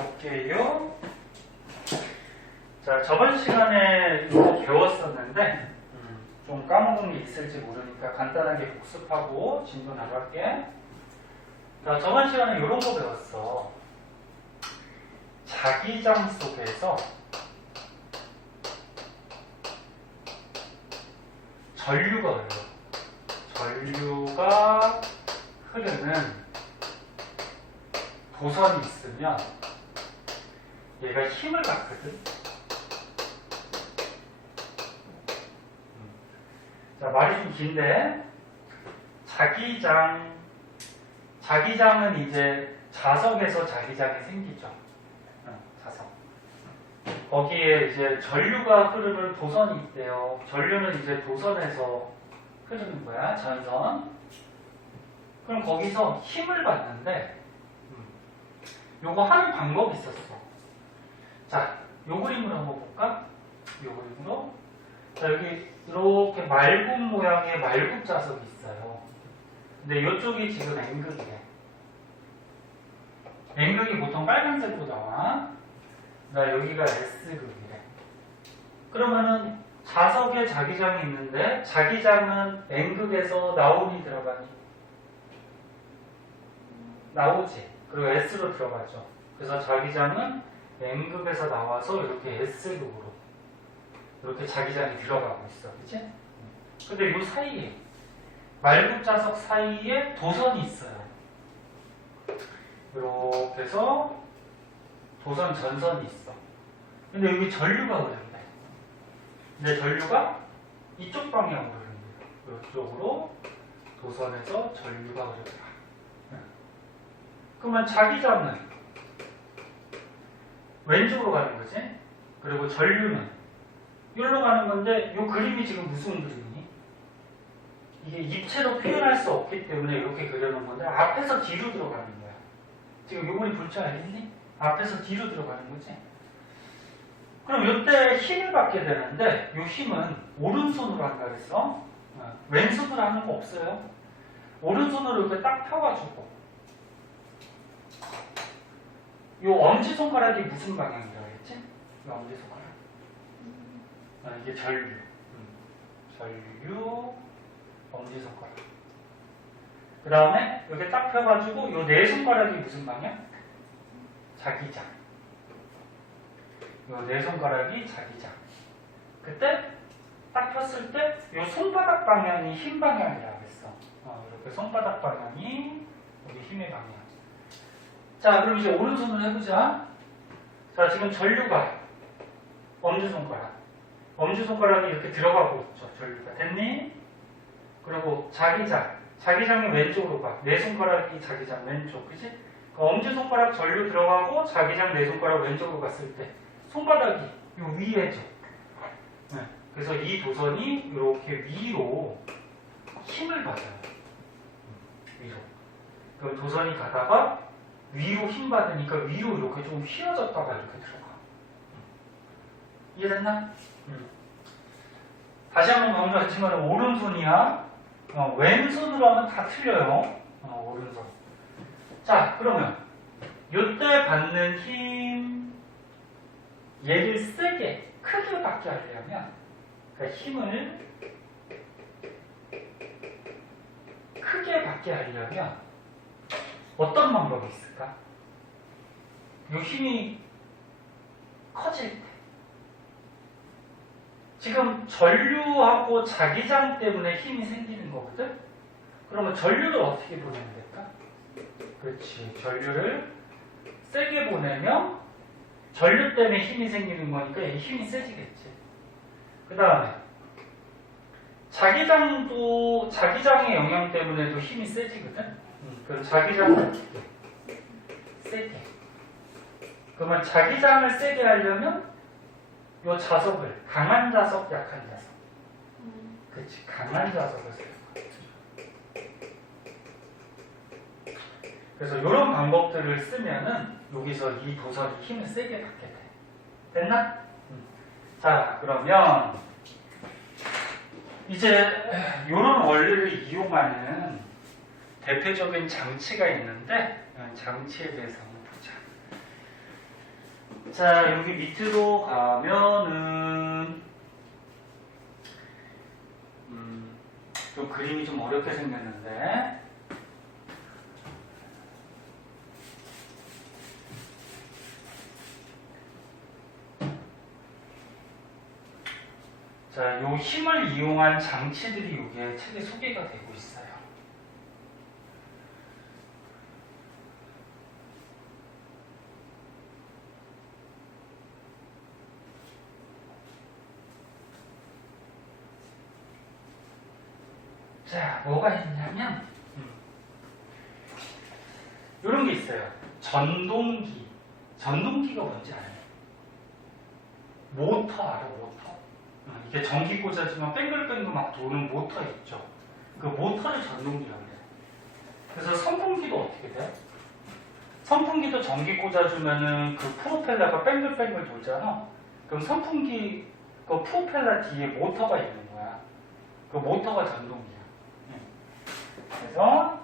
볼게요. 자, 저번 시간에 이거 배웠었는데 좀 까먹은 게 있을지 모르니까 간단하게 복습하고 진도 나갈게. 자, 저번 시간에 이런 거 배웠어. 자기장 속에서 전류가 흘러. 전류가 흐르는 도선이 있으면 얘가 힘을 받거든. 자, 말이 좀 긴데, 자기장은 이제 자석에서 자기장이 생기죠. 자석. 거기에 이제 전류가 흐르는 도선이 있대요. 전류는 이제 도선에서 흐르는 거야, 전선. 그럼 거기서 힘을 받는데, 요거 하는 방법이 있었어. 자, 요 그림으로 한번 볼까? 요 그림으로. 자, 여기 이렇게 말굽 모양의 말굽 자석이 있어요. 근데 이쪽이 지금 N극이래. N극이 보통 빨간색으로 나와. 나 여기가 S극이래. 그러면은 자석에 자기장이 있는데 자기장은 N극에서 나오니 들어가니? 나오지. 그리고 S로 들어가죠. 그래서 자기장은 N극에서 나와서 이렇게 S극으로 이렇게 자기장이 들어가고 있어. 그치? 근데 이 사이에 말굽 자석 사이에 도선이 있어요. 이렇게 해서 도선 전선이 있어. 근데 여기 전류가 흐른대. 근데 전류가 이쪽 방향으로 흐른대요. 이쪽으로 도선에서 전류가 흐르더라. 그러면 자기장은 왼쪽으로 가는 거지. 그리고 전류는 여기로 가는 건데 이 그림이 지금 무슨 그림이니? 이게 입체로 표현할 수 없기 때문에 이렇게 그려놓은 건데 앞에서 뒤로 들어가는 거야. 지금 요번이 볼 줄 알겠니? 앞에서 뒤로 들어가는 거지. 그럼 이때 힘을 받게 되는데 이 힘은 오른손으로 한다 그랬어. 왼손으로 하는 거 없어요. 오른손으로 이렇게 딱 펴가지고 이 엄지손가락이 무슨 방향이라고 했지? 이 엄지손가락. 이게 전류. 전류, 엄지손가락. 그 다음에 이렇게 딱 펴가지고 이 네 손가락이 무슨 방향? 자기장. 이 네 손가락이 자기장. 그때 딱 폈을 때 이 손바닥 방향이 힘 방향이라고 했어. 이렇게 손바닥 방향이 여기 힘의 방향. 자, 그럼 이제 오른손으로 해보자. 자, 지금 전류가 엄지손가락. 엄지손가락이 이렇게 들어가고 있죠. 전류가. 됐니? 그리고 자기장. 자기장이 왼쪽으로 가. 네 손가락이 자기장 왼쪽. 그치? 그 엄지손가락 전류 들어가고 자기장 네 손가락 왼쪽으로 갔을 때 손바닥이 요 위에죠. 네. 그래서 이 도선이 이렇게 위로 힘을 받아요. 위로. 그럼 도선이 가다가 위로 힘 받으니까 위로 이렇게 좀 휘어졌다가 이렇게 들어가. 이해됐나? 다시 한번 강조하지만 오른손이야. 왼손으로 하면 다 틀려요. 오른손. 자, 그러면 이때 받는 힘 얘를 세게 크게 받게 하려면 그러니까 힘을 크게 받게 하려면 어떤 방법이 있을까? 이 힘이 커질 때 지금 전류하고 자기장 때문에 힘이 생기는 거거든? 그러면 전류를 어떻게 보내면 될까? 그렇지. 전류를 세게 보내면 전류 때문에 힘이 생기는 거니까 이 힘이 세지겠지. 그 다음에 자기장도 자기장의 영향 때문에도 힘이 세지거든? 그럼 자기장을 세게. 그러면 자기장을 세게 하려면 요 자석을 강한 자석, 약한 자석. 그렇지. 강한 자석을 써요. 그래서 이런 방법들을 쓰면은 여기서 이 도선이 힘을 세게 받게 돼. 됐나? 자, 그러면 이제 이런 원리를 이용하는 대표적인 장치가 있는데 장치에 대해서 한번 보자. 자, 여기 밑으로 가면은 좀 그림이 좀 어렵게 생겼는데 자, 요 힘을 이용한 장치들이 여기에 책에 소개가 되고 있어요. 자, 뭐가 있냐면 이런 게 있어요. 전동기. 전동기가 뭔지 알아요? 모터 알아, 모터? 이게 전기 꽂아주면 뺑글뺑글 막 도는 모터 있죠. 그 모터를 전동기라고 해요. 그래서 선풍기도 어떻게 돼? 선풍기도 전기 꽂아주면은 그 프로펠러가 뺑글뺑글 돌잖아. 그럼 선풍기 그 프로펠러 뒤에 모터가 있는 거야. 그 모터가 전동기야. 그래서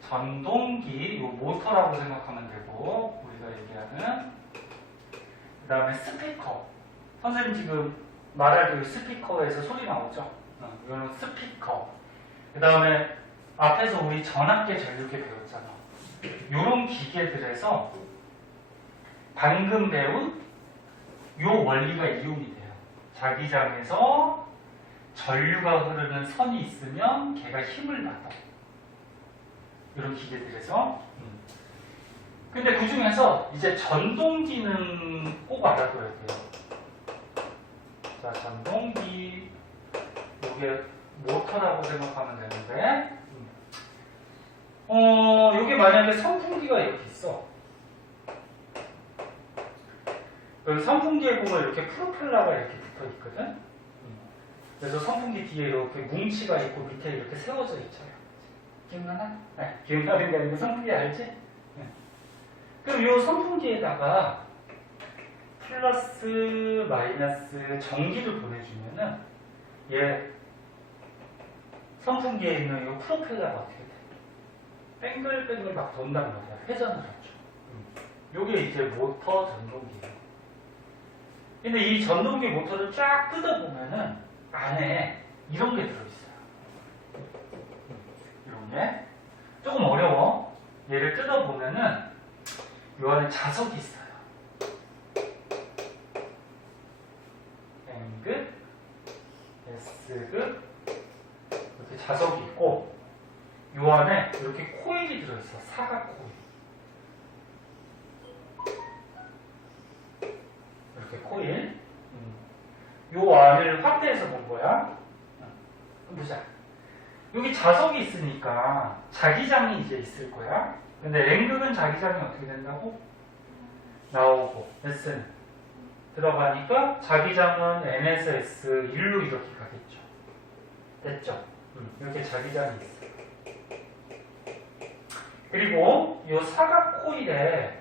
전동기, 요 모터라고 생각하면 되고, 우리가 얘기하는 그 다음에 스피커. 선생님 지금 말할 때 스피커에서 소리 나오죠? 이거는 스피커. 그 다음에 앞에서 우리 전압계 전류계 배웠잖아. 요런 기계들에서 방금 배운 요 원리가 이용이 돼요. 자기장에서 전류가 흐르는 선이 있으면 걔가 힘을 받아. 이런 기계들에서. 근데 그 중에서 이제 전동기는 꼭 알아둬야 돼요. 자, 전동기. 요게 모터라고 생각하면 되는데, 요게 만약에 선풍기가 이렇게 있어. 여기 선풍기에 보면 이렇게 프로펠러가 이렇게 붙어 있거든? 그래서 선풍기 뒤에 이렇게 뭉치가 있고 밑에 이렇게 세워져 있잖아요. 기억나나? 네, 기억나는 게 아니고 선풍기 알지? 네. 그럼 이 선풍기에다가 플러스 마이너스 전기를 보내주면은 얘 선풍기에 있는 이 프로펠러가 어떻게 돼? 뺑글뺑글 막 돈단 말이야. 회전을 하죠. 요게 이제 모터 전동기예요. 근데 이 전동기 모터를 쫙 뜯어보면은 안에 이런 게 들어있어요. 이런 게. 조금 어려워. 얘를 뜯어보면은 요 안에 자석이 있어요. N극, S극, 이렇게 자석이 있고, 요 안에 이렇게 코일이 들어있어. 사각 코일. 이렇게 코일. 요 안을 확대해서 본 거야. 보자. 여기 자석이 있으니까 자기장이 이제 있을 거야. 근데 N극은 자기장이 어떻게 된다고? 나오고 S는 들어가니까 자기장은 N에서 S 1로 이렇게 가겠죠. 됐죠? 이렇게 자기장이 있어요. 그리고 이 사각 코일에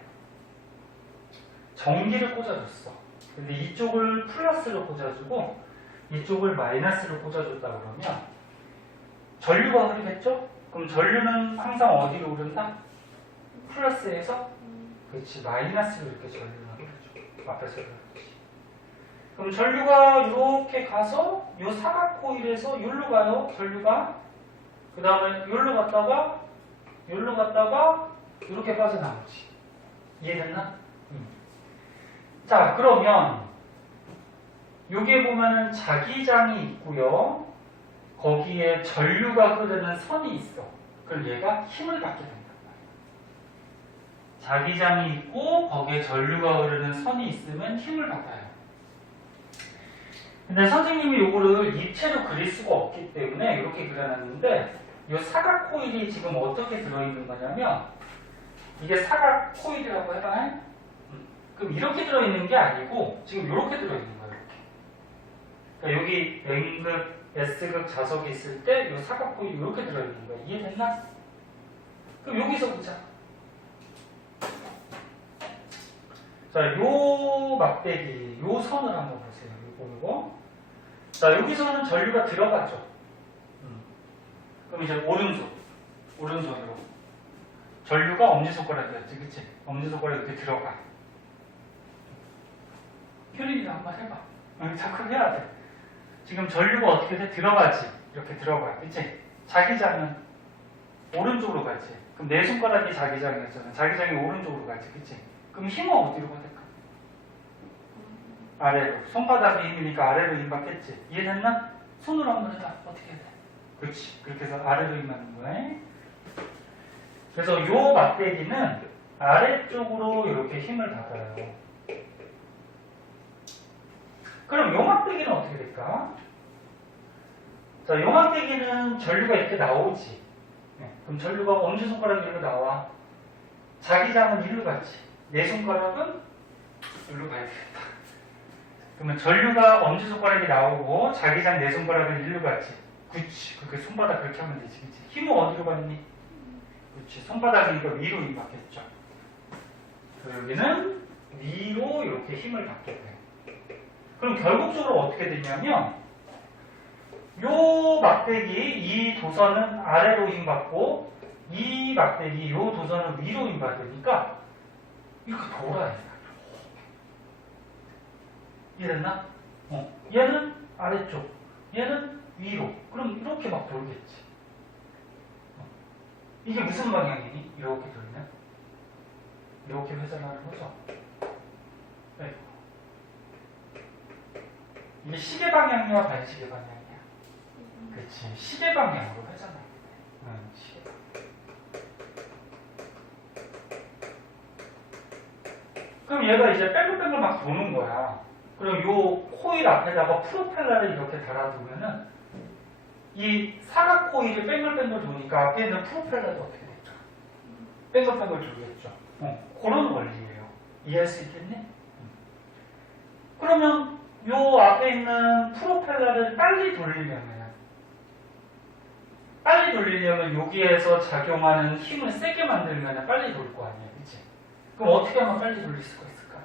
전기를 꽂아줬어. 근데 이쪽을 플러스로 꽂아주고 이쪽을 마이너스로 꽂아줬다 그러면 전류가 흐르겠죠? 그럼 전류는 항상 어디로 흐른다? 플러스에서? 그렇지, 마이너스로 이렇게 전류가 흐르죠. 앞에서 그랬지. 그럼 전류가 이렇게 가서 이 사각 코일에서 여기로 가요, 전류가. 그 다음에 여기로 갔다가 이렇게 빠져나오지. 이해됐나? 자, 그러면 여기에 보면은 자기장이 있고요. 거기에 전류가 흐르는 선이 있어. 그럼 얘가 힘을 받게 된단 말이야. 자기장이 있고 거기에 전류가 흐르는 선이 있으면 힘을 받아요. 근데 선생님이 요거를 입체로 그릴 수가 없기 때문에 이렇게 그려놨는데 이 사각 코일이 지금 어떻게 들어있는 거냐면 이게 사각 코일이라고 해봐요. 그럼 이렇게 들어있는 게 아니고 지금 이렇게 들어있는 거예요. 이렇게. 그러니까 여기 N극, S극 자석이 있을 때 이 사각 코일이 이렇게 들어있는 거예요. 이해됐나? 그럼 여기서 보자. 자, 요 막대기, 요 선을 한번 보세요. 요거. 자, 여기서는 전류가 들어가죠. 그럼 이제 오른손으로. 전류가 엄지손가락이었지, 그치? 엄지손가락이 이렇게 들어가. 효린이도 한번 해봐. 자꾸 해야 돼. 지금 전류가 어떻게 돼? 들어가지. 이렇게 들어가. 그치? 자기장은 오른쪽으로 가지. 그럼 내 손가락이 자기장이었잖아. 자기장이 오른쪽으로 가지. 그치? 그럼 힘은 어디로 받을까? 아래로. 손바닥에 힘이니까 아래로 힘 받겠지. 이해됐나? 손으로 한번 해봐. 어떻게 해야 돼? 그렇지. 그렇게 해서 아래로 힘 받는 거야. 그래서 요 막대기는 아래쪽으로 이렇게 힘을 받아요. 그럼 요 막대기는 어떻게 될까? 자, 요 막대기는 전류가 이렇게 나오지. 그럼 전류가 엄지손가락이 일로 나와. 자기장은 일로 갔지. 내 손가락은 일로 가야 되겠다. 그러면 전류가 엄지손가락이 나오고 자기장 내 손가락은 일로 갔지. 그치. 그렇게 손바닥 그렇게 하면 되지. 그치? 힘은 어디로 갔니? 그렇지. 손바닥이니까 위로 힘 받겠죠. 여기는 위로 이렇게 힘을 받게 돼요. 그럼 결국적으로 어떻게 되냐면 요 막대기 이 도선은 아래로 힘 받고 이 막대기 요 도선은 위로 힘 받으니까 이렇게 돌아야 돼요. 이해됐나? 얘는 아래쪽, 얘는 위로. 그럼 이렇게 막 돌겠지. 이게 무슨 방향이니? 이렇게 돌면? 이렇게 회전하는 거죠. 네. 이게 시계 방향이야, 반시계 방향이야? 그치. 시계 방향으로 회전하는 거야. 시계 방향. 그럼 얘가 이제 뺑글뺑글 막 도는 거야. 그럼 요 코일 앞에다가 프로펠러를 이렇게 달아두면은 이 사각 코일이 뺑글뺑글 도니까 앞에 있는 프로펠러도 어떻게 될까? 뺑글뺑글 돌겠죠. 그런 원리예요. 이해할 수 있겠니? 그러면 요 앞에 있는 프로펠러를 빨리 돌리려면 여기에서 작용하는 힘을 세게 만들면 빨리 돌 거 아니에요. 그치? 그럼 어떻게 하면 빨리 돌릴 수가 있을까?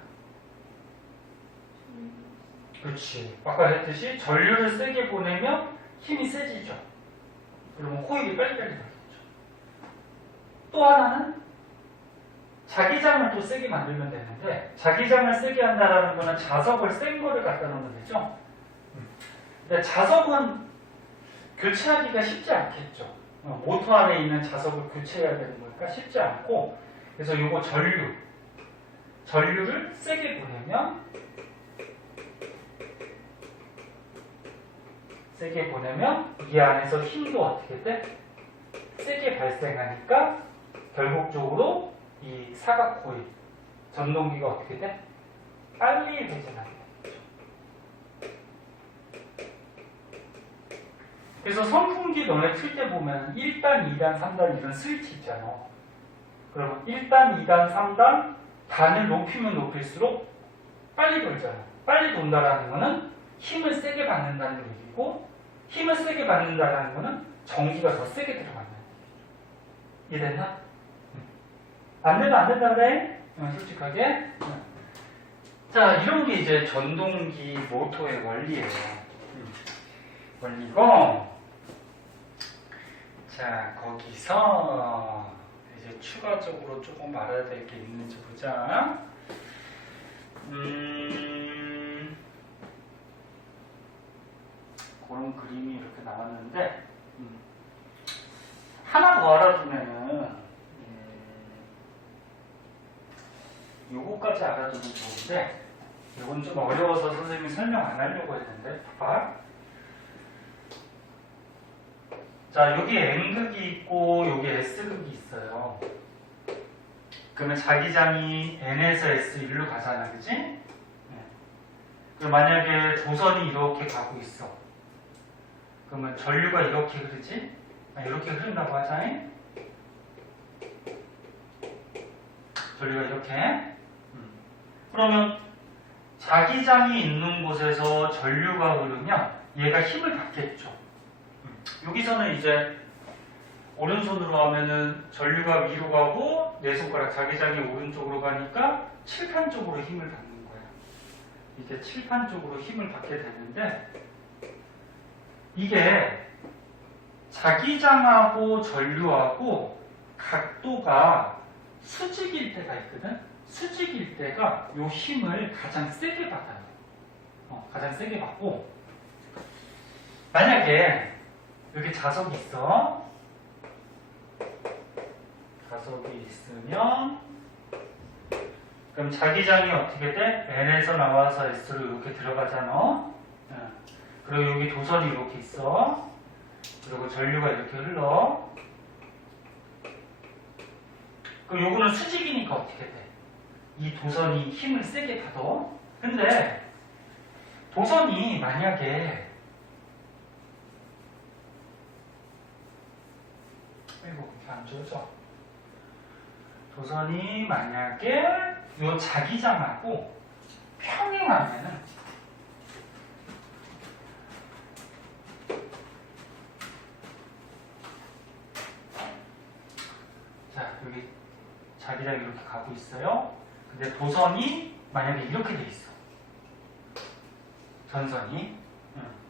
그렇지. 아까 했듯이 전류를 세게 보내면 힘이 세지죠. 그러면 코일이 빨리빨리 돌겠죠. 또 하나는 자기장을 또 세게 만들면 되는데 자기장을 세게 한다는 거는 자석을 센 거를 갖다 놓으면 되죠. 근데 자석은 교체하기가 쉽지 않겠죠. 모터 안에 있는 자석을 교체해야 되는 거니까 쉽지 않고 그래서 요거 전류를 세게 보내면 이 안에서 힘도 어떻게 돼? 세게 발생하니까 결국적으로 이 사각 코일 전동기가 어떻게 돼? 빨리 회전하게 되죠. 그래서 선풍기 너네 틀 때 보면 1단, 2단, 3단 이런 스위치 있잖아. 그러면 1단, 2단, 3단 단을 높이면 높일수록 빨리 돌잖아. 빨리 돈다라는 거는 힘을 세게 받는다는 얘기고 힘을 세게 받는다는 거는 전기가 더 세게 들어간다는 얘기죠. 이해됐나? 안 된다 그래? 솔직하게. 자, 이런 게 이제 전동기 모터의 원리예요. 원리고 자, 거기서 이제 추가적으로 조금 말해야 될 게 있는지 보자. 그런 그림이 이렇게 나왔는데 하나 더 알아두면은 요거까지 알아두면 좋은데 요건 좀 어려워서 선생님이 설명 안 하려고 했는데 봐봐. 자, 여기 N극이 있고 여기 S극이 있어요. 그러면 자기장이 N에서 S1로 가잖아, 그치? 네. 그럼 만약에 도선이 이렇게 가고 있어. 그러면 전류가 이렇게 흐르지? 이렇게 흐른다고 하자니? 전류가 이렇게. 그러면 자기장이 있는 곳에서 전류가 흐르면 얘가 힘을 받겠죠. 여기서는 이제 오른손으로 하면은 전류가 위로 가고 내 손가락 자기장이 오른쪽으로 가니까 칠판 쪽으로 힘을 받는 거야. 이게 칠판 쪽으로 힘을 받게 되는데 이게 자기장하고 전류하고 각도가 수직일 때가 있거든. 수직일 때가 이 힘을 가장 세게 받아요. 가장 세게 받고, 만약에 여기 자석이 있어. 자석이 있으면 그럼 자기장이 어떻게 돼? N에서 나와서 S로 이렇게 들어가잖아. 그리고 여기 도선이 이렇게 있어. 그리고 전류가 이렇게 흘러. 그럼 요거는 수직이니까 어떻게 돼? 이 도선이 힘을 세게 받아. 근데 도선이 만약에 이렇게 안 좋죠? 도선이 만약에 요 자기장하고 평행하면은 자, 여기 자기장이 이렇게 가고 있어요. 근데 도선이 만약에 이렇게 돼 있어. 전선이.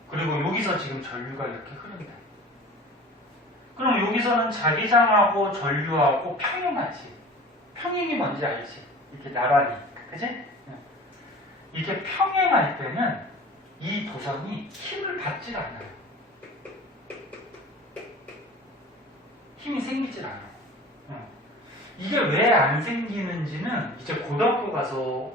그리고 여기서 지금 전류가 이렇게 흐른다. 그럼 여기서는 자기장하고 전류하고 평행하지. 평행이 뭔지 알지? 이렇게 나란히. 그지? 이렇게 평행할 때는 이 도선이 힘을 받질 않아요. 힘이 생기질 않아요. 이게 왜 안 생기는지는 이제 고등학교 가서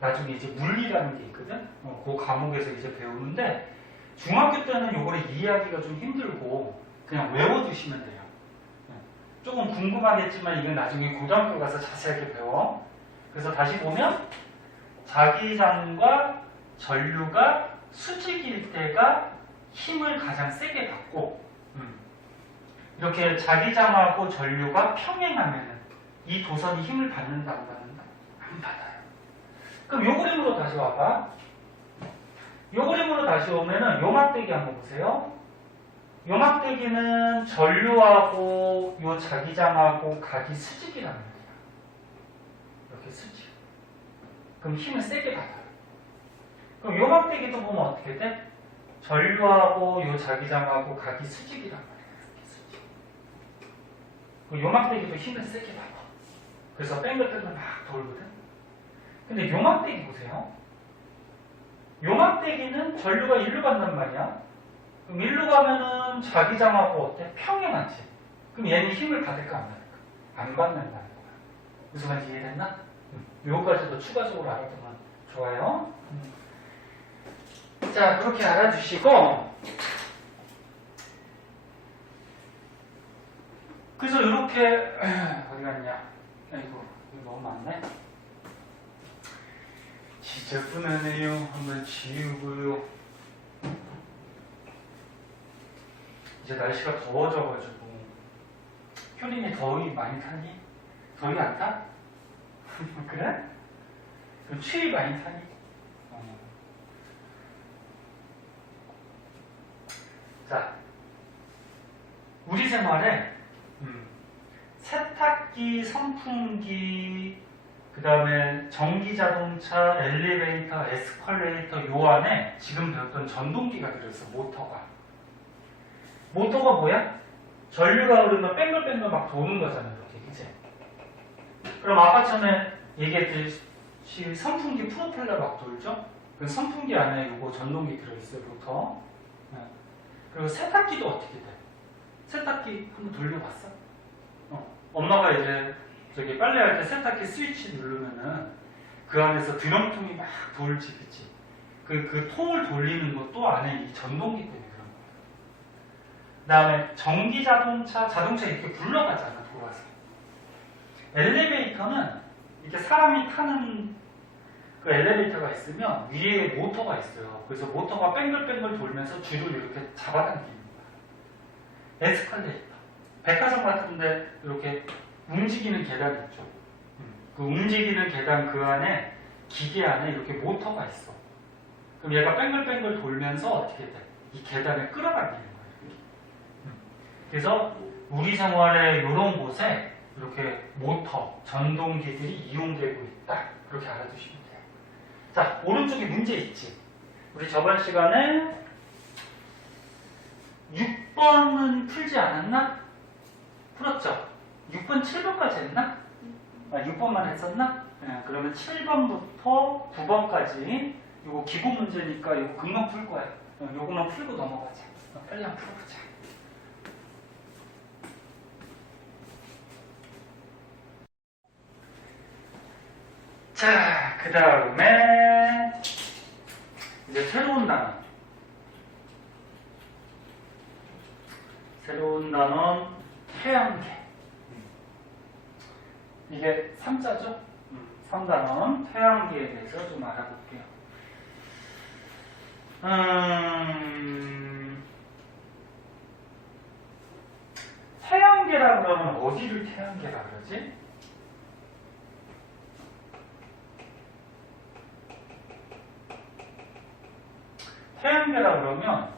나중에 이제 물리라는 게 있거든? 그 과목에서 이제 배우는데 중학교 때는 요거를 이해하기가 좀 힘들고 그냥 외워두시면 돼요. 조금 궁금하겠지만 이건 나중에 고등학교 가서 자세하게 배워. 그래서 다시 보면 자기장과 전류가 수직일 때가 힘을 가장 세게 받고 이렇게 자기장하고 전류가 평행하면 이 도선이 힘을 받는다 안 받는다? 안 받아요. 그럼 요 그림으로 다시 와봐. 요 그림으로 다시 오면은 요 막대기 한번 보세요. 요 막대기는 전류하고 요 자기장하고 각이 수직이란 말이야. 이렇게 수직. 그럼 힘을 세게 받아요. 그럼 요 막대기도 보면 어떻게 돼? 전류하고 요 자기장하고 각이 수직이란 말이야. 이렇게 수직. 그럼 요 막대기도 힘을 세게 받아. 그래서 뺑글뺑글 막 돌거든. 근데 요 막대기 보세요. 요 막대기는 전류가 일로 간단 말이야. 그럼 일로 가면은 자기장하고 어때? 평행하지. 그럼 얘는 힘을 받을까 안 받을까? 안 받는다는 거야. 무슨 말인지 이해됐나? 요거까지도 추가적으로 알아두면 좋아요. 자, 그렇게 알아주시고 그래서 이렇게 어디 갔냐? 아이고, 이거 너무 많네. 지저분하네요. 한번 지우고요. 이제 날씨가 더워져가지고 효린이 더위 많이 타니? 더위 안 타? 그래? 그럼 추위 많이 타니? 자, 우리 생활에 세탁기, 선풍기, 그 다음에 전기자동차, 엘리베이터, 에스컬레이터 요 안에 지금 배웠던 전동기가 들어있어. 모터가 뭐야? 전류가 흐르면 뺑글뺑글 막 도는 거잖아. 이렇게, 그치? 그럼 아까 전에 얘기했듯이 선풍기 프로펠러 막 돌죠? 그 선풍기 안에 요거 전동기 들어있어요. 모터. 그리고 세탁기도 어떻게 돼? 세탁기 한번 돌려봤어? 엄마가 이제 저기 빨래할 때 세탁기 스위치 누르면은 그 안에서 드럼통이 막 돌지, 그치? 그 통을 돌리는 것도 안에 이 전동기 때문에 그런 거야. 그 다음에 자동차 이렇게 굴러가잖아, 돌아서. 엘리베이터는 이렇게 사람이 타는 그 엘리베이터가 있으면 위에 모터가 있어요. 그래서 모터가 뺑글뺑글 돌면서 줄을 이렇게 잡아당기는 거야. 에스컬레이터. 백화점 같은데 이렇게 움직이는 계단 있죠. 그 움직이는 계단 그 안에 기계 안에 이렇게 모터가 있어. 그럼 얘가 뺑글뺑글 돌면서 어떻게 돼? 이 계단을 끌어당기는 거예요. 그래서 우리 생활에 이런 곳에 이렇게 모터, 전동기들이 이용되고 있다. 그렇게 알아두시면 돼요. 자, 오른쪽에 문제 있지. 우리 저번 시간에 6번은 풀지 않았나? 풀었죠? 6번, 7번까지 했나? 6번만 했었나? 네, 그러면 7번부터 9번까지 요거 기본 문제니까 요거 금방 풀 거야. 요거만 풀고 넘어가자. 빨리 한번 풀어보자. 자, 그 다음에 이제 새로운 단어. 새로운 단어는 태양계. 이게 3자죠? 3단원 태양계에 대해서 좀 알아볼게요. 태양계라 그러면 어디를 태양계라 그러지? 태양계라 그러면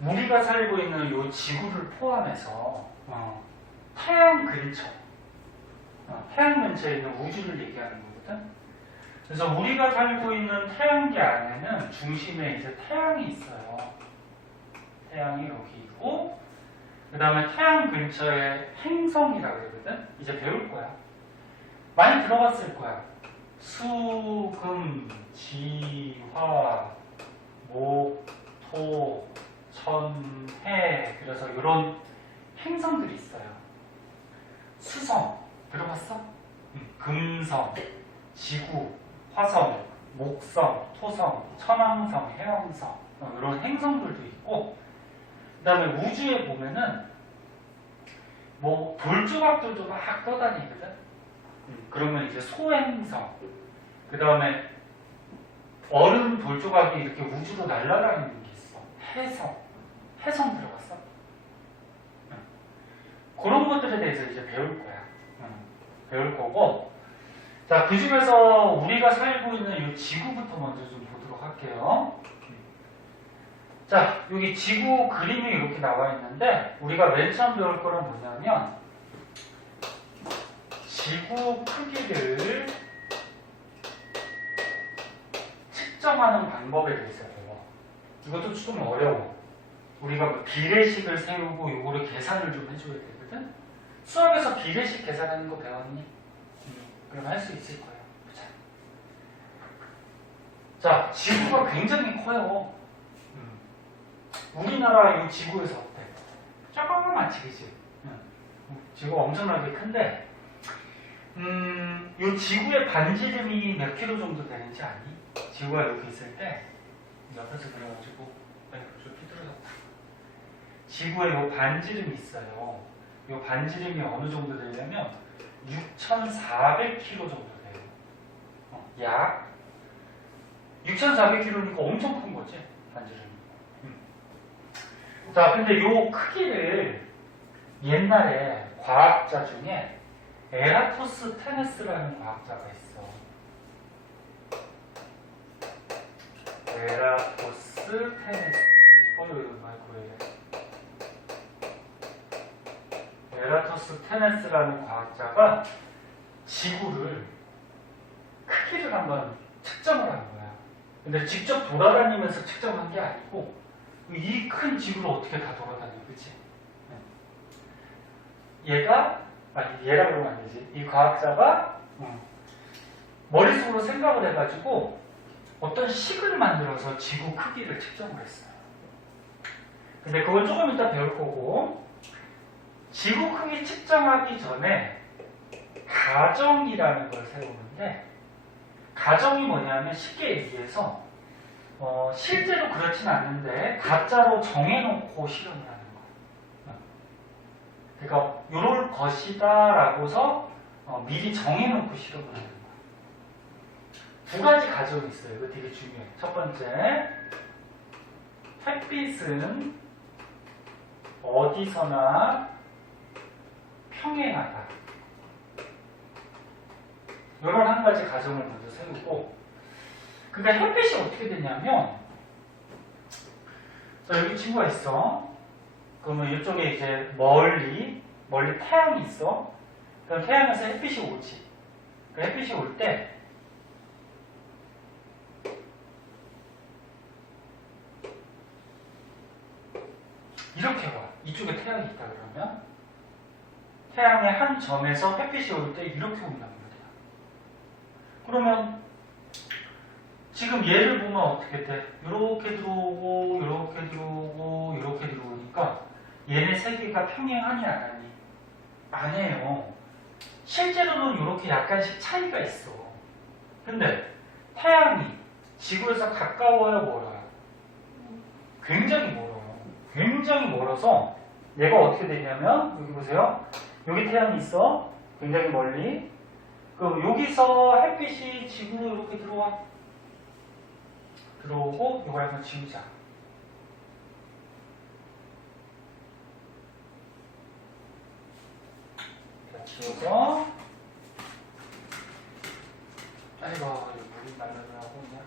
우리가 살고 있는 이 지구를 포함해서 태양 근처, 태양 근처에 있는 우주를 얘기하는 거거든. 그래서 우리가 살고 있는 태양계 안에는 중심에 이제 태양이 있어요. 태양이 여기 있고, 그 다음에 태양 근처에 행성이라고 그러거든. 이제 배울 거야. 많이 들어봤을 거야. 수, 금, 지, 화, 목, 토, 천, 해. 그래서 이런 행성들이 있어요. 수성 들어봤어? 금성, 지구, 화성, 목성, 토성, 천왕성, 해왕성 이런 행성들도 있고, 그 다음에 우주에 보면은 뭐 돌조각들도 막 떠다니거든. 그러면 이제 소행성, 그 다음에 얼음 돌조각이 이렇게 우주로 날아다니는 게 있어. 해성 들어봤어? 그런 것들에 대해서 이제 배울 거야. 배울 거고, 자, 그 중에서 우리가 살고 있는 이 지구부터 먼저 좀 보도록 할게요. 자, 여기 지구 그림이 이렇게 나와 있는데, 우리가 맨 처음 배울 거는 뭐냐면, 지구 크기를 측정하는 방법에 대해서 배워. 이것도 좀 어려워. 우리가 뭐 비례식을 세우고 이거를 계산을 좀 해줘야 되거든. 수학에서 비례식 계산하는 거 배웠니? 그럼 할 수 있을 거예요. 자, 지구가 굉장히 커요. 우리나라 이 지구에서 어때? 조금만치, 그지? 지구가 엄청나게 큰데, 이 지구의 반지름이 몇 킬로 정도 되는지 아니? 지구가 여기 있을 때, 옆에서 그래가지고, 좀 삐뚤어졌다. 지구에 이 반지름이 있어요. 이 반지름이 어느 정도 되냐면, 6,400km 정도 돼요. 약 6,400km니까 엄청 큰 거지, 반지름이. 자, 근데 이 크기를 옛날에 과학자 중에 에라토스테네스라는 과학자가 있어. 에라토스테네스. 마이크 왜 이래? 에라토스테네스라는 과학자가 지구를 크기를 한번 측정을 한 거야. 근데 직접 돌아다니면서 측정한 게 아니고 이 큰 지구를 어떻게 다 돌아다녀, 그치? 얘가 얘라 그러면 안 되지. 이 과학자가 머릿속으로 생각을 해가지고 어떤 식을 만들어서 지구 크기를 측정을 했어요. 근데 그걸 조금 이따 배울 거고, 지구 크기 측정하기 전에 가정이라는 걸 세우는데, 가정이 뭐냐면 쉽게 얘기해서 실제로 그렇진 않는데 가짜로 정해놓고 실험을 하는 거예요. 그러니까 이럴 것이다 라고서 미리 정해놓고 실험을 하는 거예요. 두 가지 가정이 있어요. 이거 되게 중요해요. 첫 번째, 햇빛은 어디서나 평행하다. 이런 한 가지 가정을 먼저 세우고, 그러니까 햇빛이 어떻게 되냐면, 자, 여기 친구가 있어. 그러면 이쪽에 이제 멀리 태양이 있어. 그럼 태양에서 햇빛이 오지. 그 햇빛이 올 때, 이렇게 와. 이쪽에 태양이 있다 그러면, 태양의 한 점에서 햇빛이 올 때 이렇게 온단 말이야. 그러면 지금 얘를 보면 어떻게 돼? 이렇게 들어오고 이렇게 들어오고 이렇게 들어오니까 얘네 세 개가 평행하니 안 하니? 안 해요. 실제로는 이렇게 약간씩 차이가 있어. 근데 태양이 지구에서 가까워요, 멀어요? 굉장히 멀어요. 굉장히 멀어서 얘가 어떻게 되냐면 여기 보세요. 여기 태양이 있어. 굉장히 멀리. 그럼 여기서 햇빛이 지구로 이렇게 들어오고 이걸 한번 지우자. 자, 지워서 아이고 물이 날라가고 그냥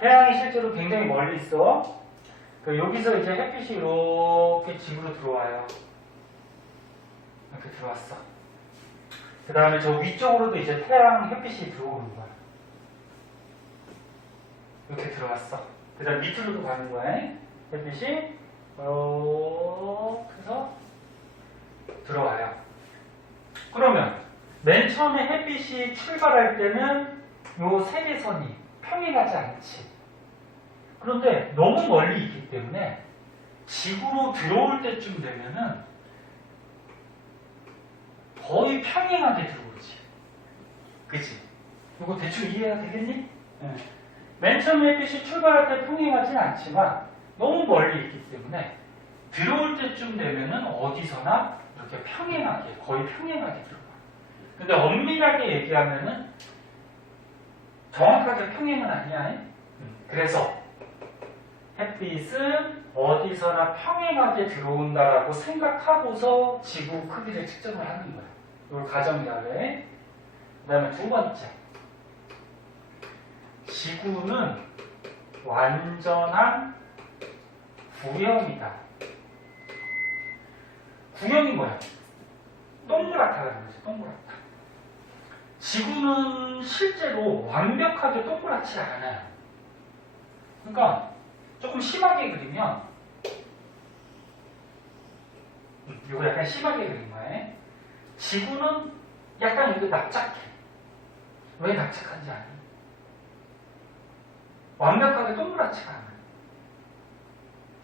태양이 실제로 굉장히 멀리 있어. 여기서 이제 햇빛이 이렇게 지구로 들어와요. 이렇게 들어왔어. 그 다음에 저 위쪽으로도 이제 태양 햇빛이 들어오는 거야. 이렇게 들어왔어. 그 다음 밑으로도 가는 거야. 햇빛이 이렇게 해서 들어와요. 그러면 맨 처음에 햇빛이 출발할 때는 요 세계선이 평행하지 않지. 그런데 너무 멀리 있기 때문에 지구로 들어올 때쯤 되면은 거의 평행하게 들어오지. 그치? 이거 대충 이해가 되겠니? 네. 맨 처음에 햇빛이 출발할 때 평행하진 않지만 너무 멀리 있기 때문에 들어올 때쯤 되면은 어디서나 이렇게 평행하게, 거의 평행하게 들어가. 근데 엄밀하게 얘기하면은 정확하게 평행은 아니야. 그래서 햇빛은 어디서나 평행하게 들어온다라고 생각하고서 지구 크기를 측정을 하는 거야. 이걸 가정이라고 해. 그 다음에 두 번째. 지구는 완전한 구형이다. 구형이 뭐야? 동그랗다는 거지, 동그랗다. 지구는 실제로 완벽하게 동그랗지 않아요. 그러니까 조금 심하게 그리면 이거 약간 심하게 그린 거예요. 지구는 약간 이렇게 납작해. 왜 납작한지 아니? 완벽하게 동그랗지가 않아요.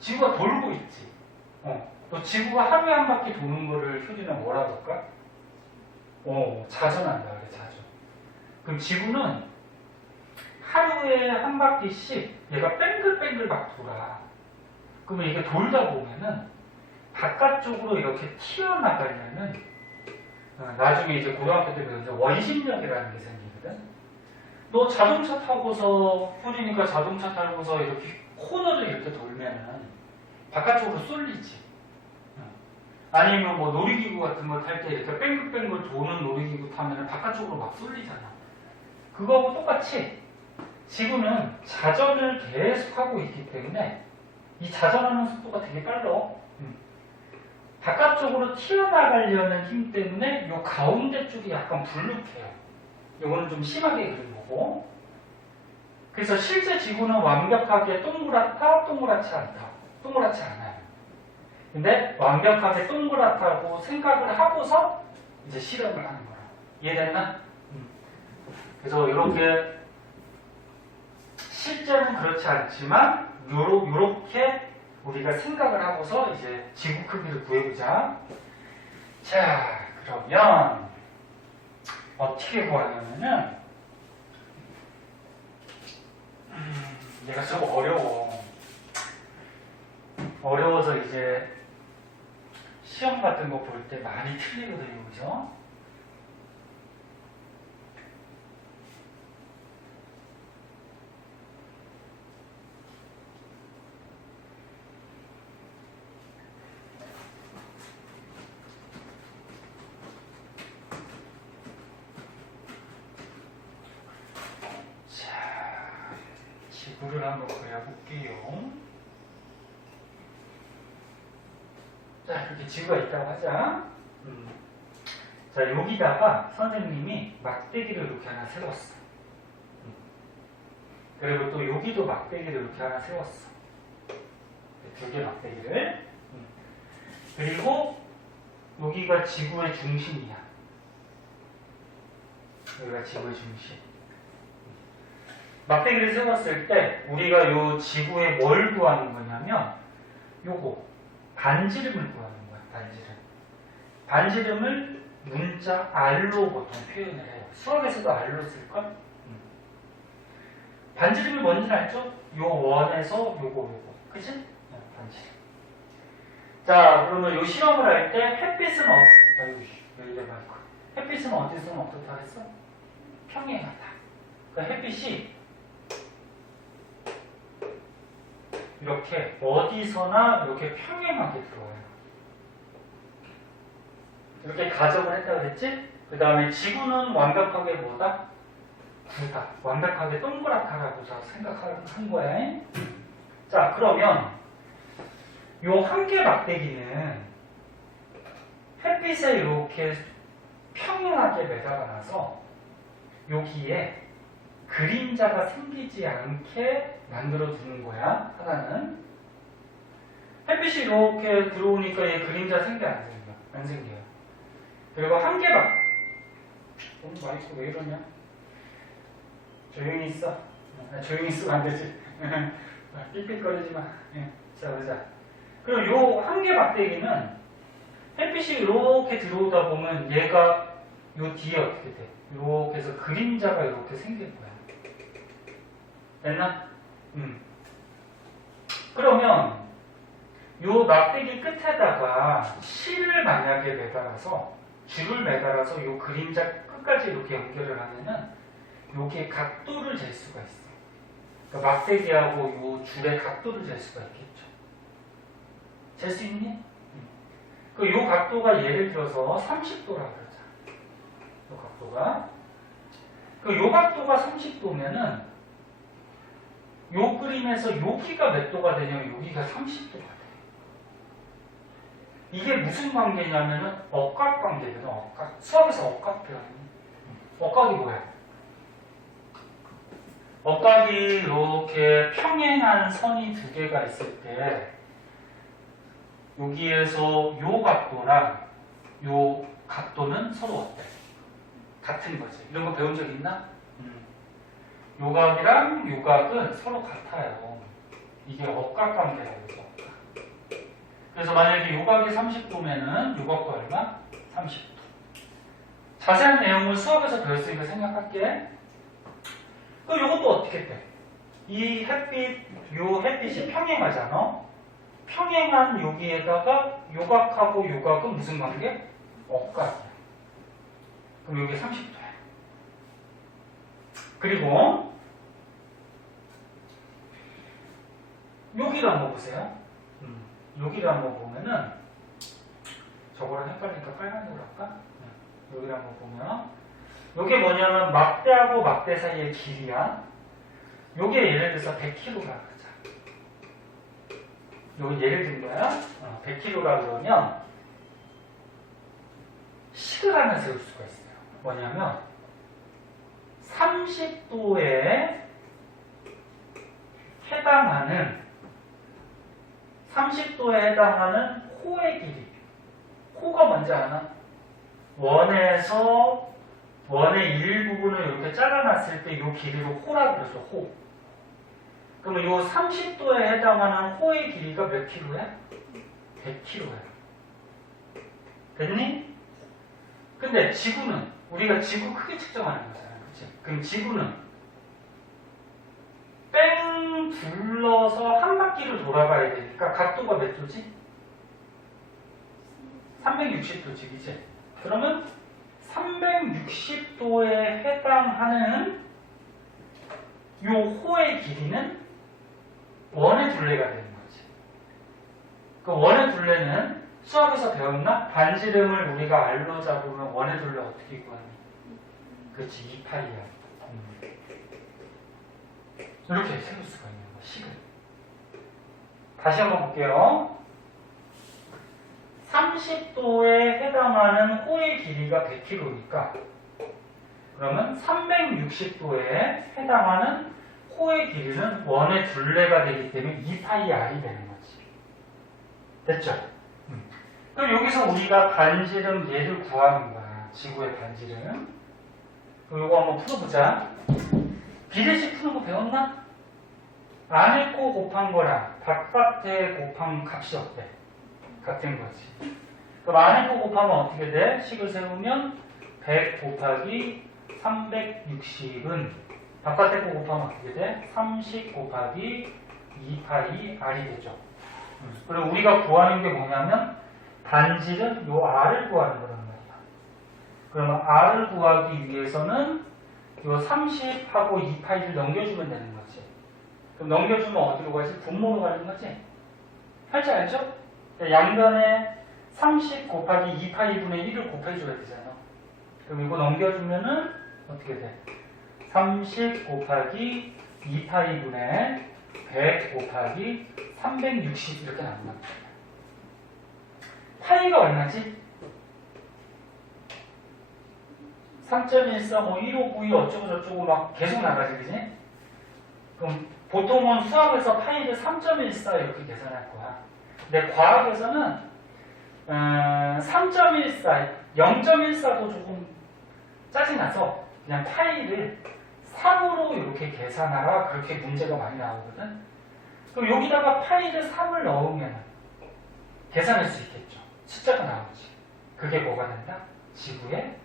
지구가 돌고 있지. 또 지구가 하루에 한 바퀴 도는 거를 효리는 뭐라 그럴까? 자전한다 그래, 자전. 그럼 지구는 하루에 한 바퀴씩 얘가 뱅글뱅글 막 돌아. 그러면 이게 돌다 보면은 바깥쪽으로 이렇게 튀어나가려면 나중에 이제 고등학교 때 배우는 원심력이라는 게 생기거든. 너 자동차 타고서 뿌리니까 자동차 타고서 이렇게 코너를 이렇게 돌면은 바깥쪽으로 쏠리지. 아니면 뭐 놀이기구 같은 거 탈 때 이렇게 뺑글뺑글 도는 놀이기구 타면은 바깥쪽으로 막 쏠리잖아. 그거하고 똑같이 지구는 자전을 계속하고 있기 때문에 이 자전하는 속도가 되게 빨라. 바깥쪽으로 튀어나가려는 힘 때문에 이 가운데 쪽이 약간 불룩해요. 이거는 좀 심하게 그린 거고. 그래서 실제 지구는 완벽하게 동그랗다, 동그랗지 않다. 동그랗지 않아요. 근데 완벽하게 동그랗다고 생각을 하고서 이제 실험을 하는 거야. 이해됐나? 그래서 이렇게 실제는 그렇지 않지만 요렇게 우리가 생각을 하고서 이제 지구 크기를 구해보자. 자, 그러면 어떻게 구하냐면은 얘가 좀 어려워서 이제 시험 같은 거 볼 때 많이 틀리거든요, 그죠? 지구를 한번 그려볼게요. 자, 이렇게 지구가 있다고 하자. 자, 여기다가 선생님이 막대기를 이렇게 하나 세웠어. 그리고 또 여기도 막대기를 이렇게 하나 세웠어. 두 개 막대기를. 그리고 여기가 지구의 중심이야. 여기가 지구의 중심. 막대기를 세웠을 때 우리가 요 지구에 뭘 구하는 거냐면 요거 반지름을 구하는 거야. 반지름을 문자 R로 보통 표현을 해요. 수학에서도 R로 쓸걸? 반지름이 뭔지는 알죠? 요 원에서 요거 그치? 반지름. 자, 그러면 요 실험을 할 때 햇빛은 왜 이래 말고 햇빛은 어디서는 어떻다 했어? 평행하다. 그러니까 햇빛이 이렇게 어디서나 이렇게 평행하게 들어와요. 이렇게 가정을 했다 그랬지? 그 다음에 지구는 완벽하게 뭐다? 구다. 완벽하게 동그랗다라고 생각한 거야. 자, 그러면 요 한개 막대기는 햇빛에 이렇게 평행하게 매달아놔서 여기에 그림자가 생기지 않게 만들어 두는 거야. 하나는 햇빛이 이렇게 들어오니까 얘 그림자 생겨 안 생겨? 안 생겨요. 그리고 한 개 막 너무 마이크 왜 이러냐? 조용히 있어. 조용히 있으면 안 되지. 삑삑거리지 마. 자, 보자. 그럼 요 한 개 막대기는 햇빛이 이렇게 들어오다 보면 얘가 요 뒤에 어떻게 돼? 이렇게 해서 그림자가 이렇게 생길 거야. 됐나? 그러면 요 막대기 끝에다가 실을 만약에 매달아서 줄을 매달아서 요 그림자 끝까지 이렇게 연결을 하면은 여기에 각도를 잴 수가 있어. 그러니까 막대기하고 요 줄의 각도를 잴 수가 있겠죠. 잴 수 있니? 요 각도가 예를 들어서 30도라 그러자. 요 각도가. 요 각도가 30도면은 요 그림에서 여기가 몇 도가 되냐면 여기가 30도가 돼. 이게 무슨 관계냐면은 억각 관계거든. 억각. 수학에서 억각 배웠니? 억각이 뭐야? 억각이 이렇게 평행한 선이 두 개가 있을 때 여기에서 요 각도랑 요 각도는 서로 어때? 같은 거지. 이런 거 배운 적 있나? 요각이랑 요각은 서로 같아요. 이게 억각 관계라고 해서 억각. 그래서 만약에 요각이 30도면은 요각도 얼마? 30도. 자세한 내용을 수학에서 배웠으니까 생각할게. 그럼 요것도 어떻게 돼? 이 햇빛, 요 햇빛이 평행하잖아? 평행한 여기에다가 요각하고 요각은 무슨 관계? 억각이야. 그럼 여기 30도야. 그리고 여기를 한번 보세요. 여기를 한번 보면은 저거랑 헷갈리니까 빨간색으로 할까? 여기를 한번 보면 요게 뭐냐면 막대하고 막대 사이의 길이야. 요게 예를 들어서 100kg라 그러자. 요게 예를 든 거야. 100kg라 그러면 식을 하나 세울 수가 있어요. 뭐냐면 30도에 해당하는 호의 길이. 호가 뭔지 아나? 원의 일부분을 이렇게 잘라놨을 때 이 길이를 호라고 그래서 호. 그러면 이 30도에 해당하는 호의 길이가 몇 킬로야? 100킬로야. 됐니? 근데 지구는 우리가 지구 크기 측정하는 거잖아. 그치? 그럼 지구는 뺑 둘러서 한 바퀴를 돌아가야 되니까 각도가 몇 도지? 360도지, 그치? 그러면 360도에 해당하는 요 호의 길이는 원의 둘레가 되는 거지. 그 원의 둘레는 수학에서 배웠나? 반지름을 우리가 R로 잡으면 원의 둘레 어떻게 구하니? 그렇지, 2파이야. 이렇게 세울 수가 있는 거, 식을. 다시 한번 볼게요. 30도에 해당하는 호의 길이가 100km니까 그러면 360도에 해당하는 호의 길이는 원의 둘레가 되기 때문에 2파이 R이 되는 거지. 됐죠? 그럼 여기서 우리가 반지름 얘를 구하는 거야. 지구의 반지름. 그럼 이거 한번 풀어보자. 비례식 푸는 거 배웠나? 안에 거 곱한 거랑 바깥에 곱한 값이 어때? 같은 거지. 그럼 안에 거 곱하면 어떻게 돼? 식을 세우면 100 곱하기 360은 바깥에 거 곱하면 어떻게 돼? 30 곱하기 2파이 r이 되죠. 그리고 우리가 구하는 게 뭐냐면 반지름 요 r을 구하는 거란 말이야. 그러면 r을 구하기 위해서는 요 30하고 2파이를 넘겨주면 되는 거지. 그럼 넘겨주면 어디로 가지? 분모로 가는 거지. 할지 알죠? 양변에 30 곱하기 2파이분의 1을 곱해줘야 되잖아. 그럼 이거 넘겨주면은 어떻게 돼? 30 곱하기 2파이분의 100 곱하기 360 이렇게 나온단 말이야. 파이가 얼마지? 3.14, 뭐 1592 어쩌고 저쩌고 막 계속 나가지, 그지? 그럼 보통은 수학에서 파이를 3.14 이렇게 계산할 거야. 근데 과학에서는 3.14, 0.14도 조금 짜증나서 그냥 파이를 3으로 이렇게 계산하라 그렇게 문제가 많이 나오거든. 그럼 여기다가 파이를 3을 넣으면 계산할 수 있겠죠. 숫자가 나오지. 그게 뭐가 된다? 지구의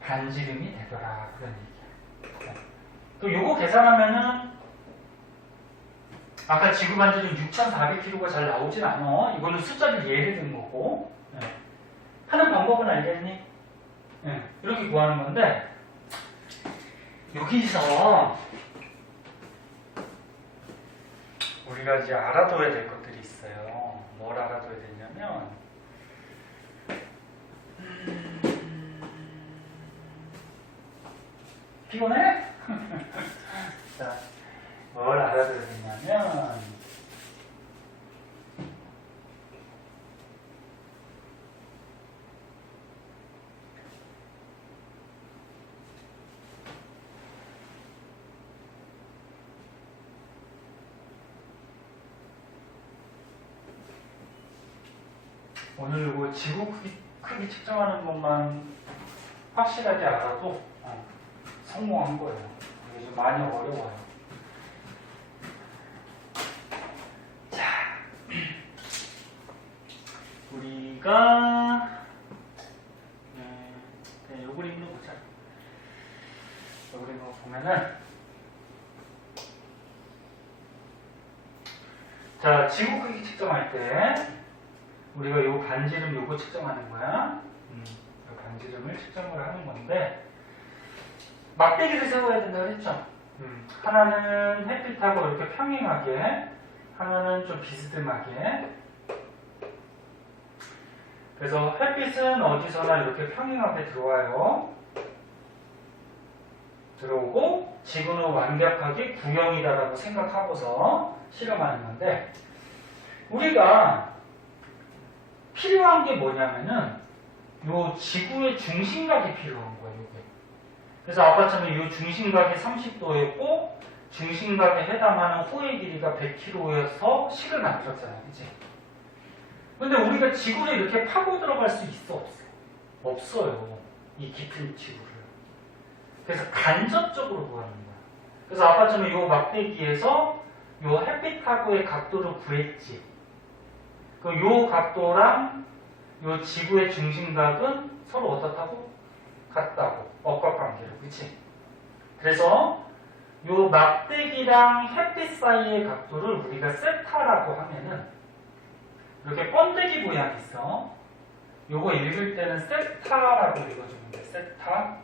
반지름이 되더라. 그런 얘기야. 또 요거 계산하면은 아까 지구 반지름 6,400km가 잘 나오진 않아. 이거는 숫자를 예를 든 거고. 하는 방법은 알겠니? 이렇게 구하는 건데 여기서 우리가 이제 알아둬야 될 것들이 있어요. 뭘 알아둬야 되냐면 피곤해? 자, 뭘 알아둬야 되냐면 오늘 이거 지구 크기 측정하는 것만 확실하게 알아도 성공한 거예요. 이게 좀 많이 어려워요. 자, 우리가 요 그림으로 보자. 요 그림으로 보면은 자, 지구 크기 측정할 때 우리가 요 반지름 요거 측정하는 거야. 요 반지름을 측정을 하는 건데 막대기를 세워야 된다고 했죠. 하나는 햇빛하고 이렇게 평행하게, 하나는 좀 비스듬하게. 그래서 햇빛은 어디서나 이렇게 평행하게 들어와요. 들어오고 지구는 완벽하게 구형이다라고 생각하고서 실험하는 건데 우리가 필요한 게 뭐냐면은 요 지구의 중심각이 필요한 거예요. 이게. 그래서 아까처럼 요 중심각이 30도였고 중심각에 해당하는 호의 길이가 100km여서 식을 만들었잖아요. 그치? 근데 우리가 지구를 이렇게 파고 들어갈 수 있어? 없어? 없어요. 이 깊은 지구를. 그래서 간접적으로 구하는 거야. 그래서 아까처럼 요 막대기에서 요 햇빛하고의 각도를 구했지. 그럼 요 각도랑 요 지구의 중심각은 서로 어떻다고? 같다고. 억각관계로. 그치? 그래서 요 막대기랑 햇빛 사이의 각도를 우리가 세타라고 하면은 이렇게 번데기 모양이 있어. 요거 읽을 때는 세타라고 읽어주면 돼. 세타.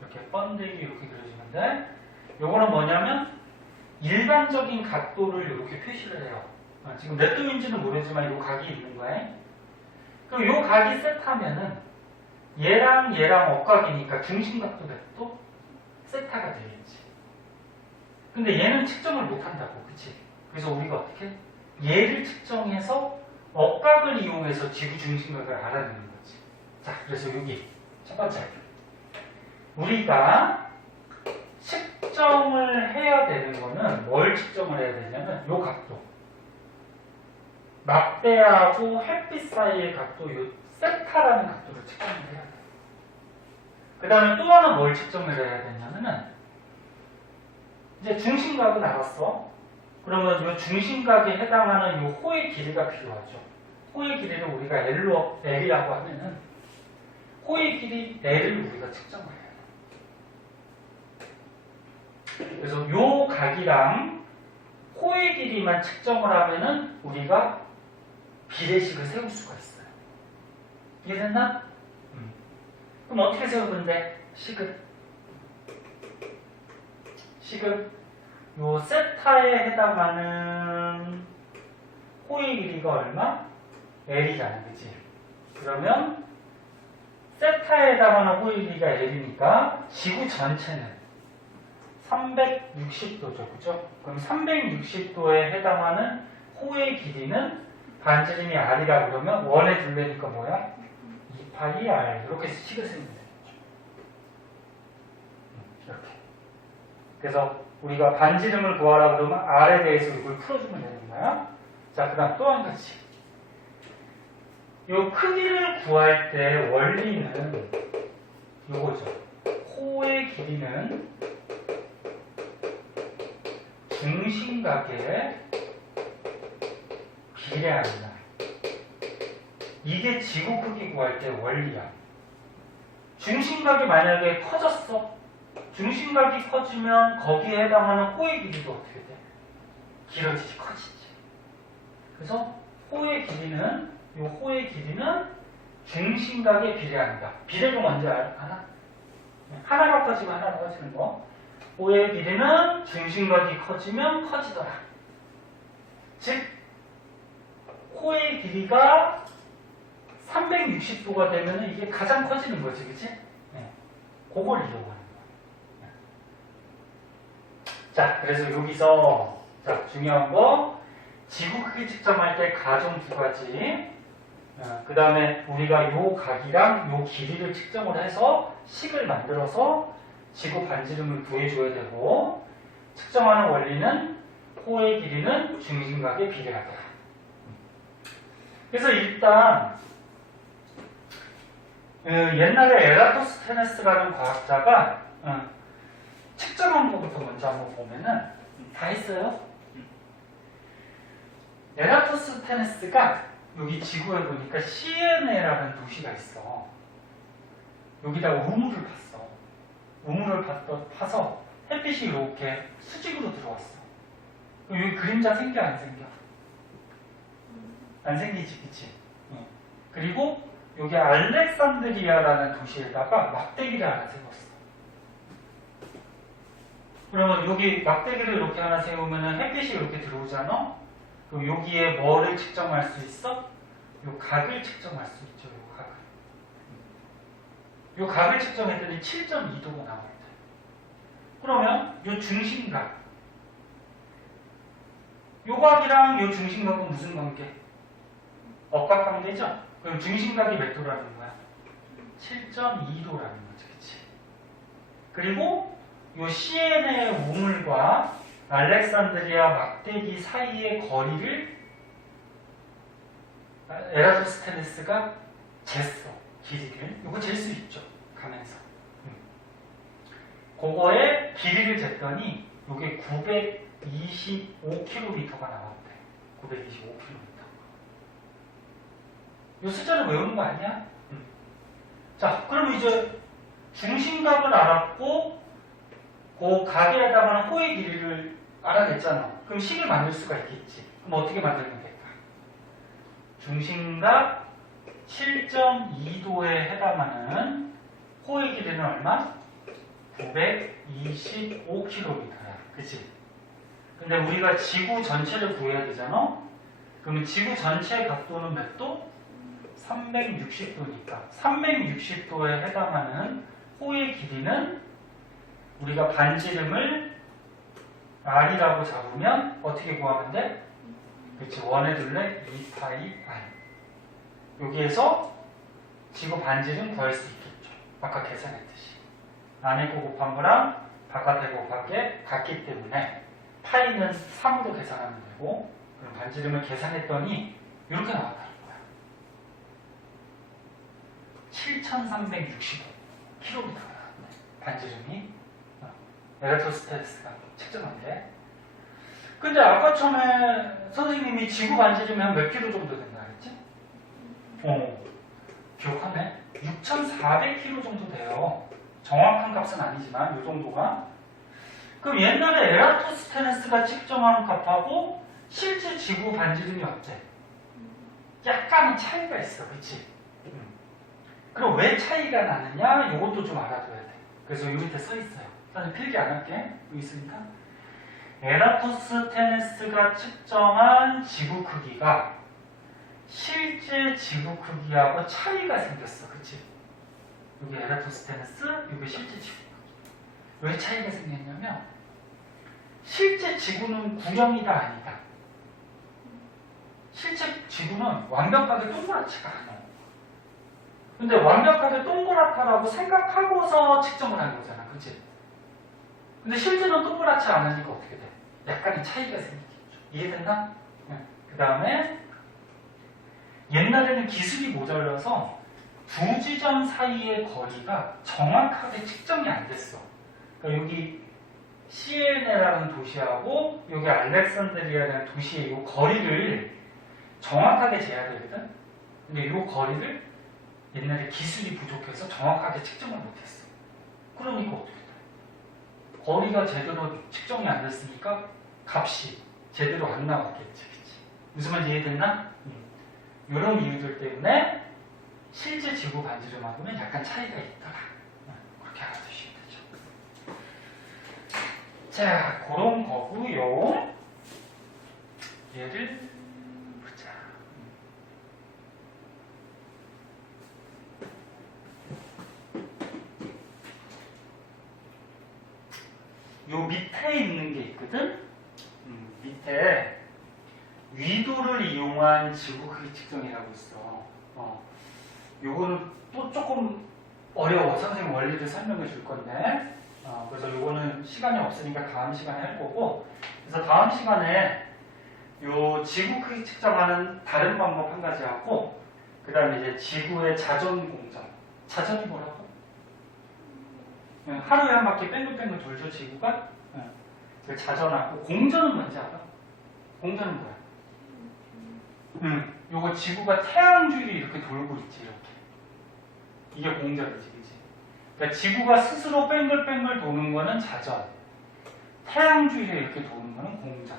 이렇게 번데기 이렇게 그려주면 돼. 요거는 뭐냐면 일반적인 각도를 이렇게 표시를 해요. 지금 몇 도인지는 모르지만 요 각이 있는 거야. 그럼 요 각이 세타면은 얘랑 억각이니까 중심각도 몇 도? 세타가 되겠지. 근데 얘는 측정을 못한다고. 그치? 그래서 우리가 어떻게? 얘를 측정해서 억각을 이용해서 지구 중심각을 알아내는 거지. 자, 그래서 여기 첫 번째. 우리가 측정을 해야 되는 거는 뭘 측정을 해야 되냐면 요 각도. 막대하고 햇빛 사이의 각도, 요 세타라는 각도를 측정을 해야 돼요. 그 다음에 또 하나 뭘 측정을 해야 되냐면은 이제 중심각은 알았어. 그러면 이 중심각에 해당하는 이 호의 길이가 필요하죠. 호의 길이를 우리가 L이라고 하면은 호의 길이 L을 우리가 측정을 해요. 그래서 요 각이랑 호의 길이만 측정을 하면은 우리가 비례식을 세울 수가 있어요. 이해됐나? 그럼 어떻게 세우면 돼? 식을 요 세타에 해당하는 호의 길이가 얼마? L이잖아, 그치? 그러면 세타에 해당하는 호의 길이가 L이니까 지구 전체는 360도죠, 그죠? 그럼 360도에 해당하는 호의 길이는 반지름이 R이라고 그러면 원의 둘레니까 뭐야? 2파이 R. 이렇게 식을 세우면 되겠죠. 이렇게. 그래서 우리가 반지름을 구하라 그러면 R에 대해서 이걸 풀어주면 되는 거야. 자, 그 다음 또 한 가지. 이 크기를 구할 때 원리는 이거죠. 호의 길이는 중심각에 비례한다. 이게 지구 크기 구할 때 원리야. 중심각이 만약에 커졌어. 중심각이 커지면 거기에 해당하는 호의 길이도 어떻게 돼? 길어지지, 커지지. 그래서 호의 길이는 중심각에 비례한다. 비례가 뭔지 알아? 하나가 커지면 하나가 커지는 거. 호의 길이는 중심각이 커지면 커지더라. 즉, 호의 길이가 360도가 되면 이게 가장 커지는 거지, 그치? 네. 그걸 이용하는 거야. 네. 자, 그래서 여기서, 자, 중요한 거, 지구 크기 측정할 때 가정 두 가지. 그 다음에 우리가 요 각이랑 요 길이를 측정을 해서 식을 만들어서 지구 반지름을 구해줘야 되고, 측정하는 원리는 호의 길이는 중심각에 비례하다. 그래서 일단 옛날에 에라토스테네스라는 과학자가 측정한 것부터 먼저 한번 보면은 다 했어요. 에라토스테네스가 여기 지구에 보니까 시에네라는 도시가 있어. 여기다가 우물을 팠어. 우물을 파서 햇빛이 이렇게 수직으로 들어왔어. 여기 그림자 생겨 안 생겨? 안 생기지, 그치? 그리고 여기 알렉산드리아라는 도시에다가 막대기를 하나 세웠어. 그러면 여기 막대기를 이렇게 하나 세우면 햇빛이 이렇게 들어오잖아? 그럼 여기에 뭐를 측정할 수 있어? 요 각을 측정할 수 있죠, 요 각을. 요 각을 측정했더니 7.2도가 나올 때. 그러면 요 중심각. 요 각이랑 요 중심각은 무슨 관계? 억각관계죠? 그럼 중심각이 몇 도라는 거야? 7.2도라는 거죠, 그치? 그리고 요 시에네 우물과 알렉산드리아 막대기 사이의 거리를 에라토스테네스가 쟀어, 길이를. 이거 잴 수 있죠, 가면서. 그거의 길이를 쟀더니 이게 925km가 나왔대. 925km. 이 숫자를 외우는 거 아니야? 자, 그럼 이제 중심각을 알았고 그 각에 해당하는 호의 길이를 알아냈잖아. 그럼 식을 만들 수가 있겠지. 그럼 어떻게 만들면 될까? 중심각 7.2도에 해당하는 호의 길이는 얼마? 925km야. 그치? 근데 우리가 지구 전체를 구해야 되잖아? 그러면 지구 전체의 각도는 몇 도? 360도니까 360도에 해당하는 호의 길이는 우리가 반지름을 R이라고 잡으면 어떻게 구하면 돼? 그렇지, 원의 둘레 2파이 R. 여기에서 지구 반지름 구할 수 있겠죠. 아까 계산했듯이 안에 거 곱한 거랑 바깥에 거 곱한 게 같기 때문에 파이는 3으로 계산하면 되고, 그럼 반지름을 계산했더니 이렇게 나왔다는 거야. 7,365km가 나왔네, 반지름이. 에라토스테네스가 측정한 게. 근데 아까 처음에 선생님이 지구 반지름이 몇 킬로 정도 된다 그랬지? 기억하네? 6,400km 정도 돼요. 정확한 값은 아니지만 이 정도가. 그럼 옛날에 에라토스테네스가 측정한 값하고 실제 지구 반지름이 어때? 약간의 차이가 있어, 그치? 그럼 왜 차이가 나느냐? 이것도 좀 알아둬야 돼. 그래서 여기 밑에 써 있어요. 나는 필기 안 할게. 여기 있으니까. 에라토스테네스가 측정한 지구 크기가 실제 지구 크기하고 차이가 생겼어, 그치? 여기 에라토스테네스, 여기 실제 지구 크기. 왜 차이가 생겼냐면 실제 지구는 구형이다 아니다. 실제 지구는 완벽하게 동그랗지가 않아. 근데 완벽하게 동그랗다라고 생각하고서 측정을 한 거잖아, 그치? 근데 실제는 동그랗지 않으니까 어떻게 돼? 약간의 차이가 생기겠죠. 이해됐나? 그 다음에 옛날에는 기술이 모자라서 두 지점 사이의 거리가 정확하게 측정이 안 됐어. 그러니까 여기 시에네라는 도시하고 여기 알렉산드리아라는 도시의 이 거리를 정확하게 재야 되거든. 근데 이 거리를 옛날에 기술이 부족해서 정확하게 측정을 못했어. 그러니까 어떻게 돼? 거리가 제대로 측정이 안 됐으니까 값이 제대로 안 나왔겠지. 그치? 무슨 말인지 이해됐나? 이런 이유들 때문에 실제 지구 반지름하고는 약간 차이가 있더라. 그렇게 알아두시면 되죠. 자, 그런 거고요. 얘를 보자. 요 밑에 있는 게 있거든? 밑에 위도를 이용한 지구 크기 측정이라고 있어. 요거는 또 조금 어려워. 선생님 원리를 설명해 줄 건데. 그래서 요거는 시간이 없으니까 다음 시간에 할 거고. 그래서 다음 시간에 요 지구 크기 측정하는 다른 방법 한 가지 하고, 그 다음에 이제 지구의 자전 공전. 자전이 뭐라고? 하루에 한 바퀴 뺑글뺑글 돌죠, 지구가? 그 자전하고, 공전은 뭔지 알아? 공전은 뭐야? 요거 지구가 태양 주위를 이렇게 돌고 있지, 이렇게. 이게 공전이지, 그지? 그러니까 지구가 스스로 뺑글뺑글 도는 거는 자전. 태양 주위를 이렇게 도는 거는 공전.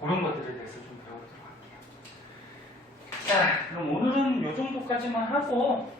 그런 것들에 대해서 좀 배워보도록 할게요. 자, 그럼 오늘은 요 정도까지만 하고,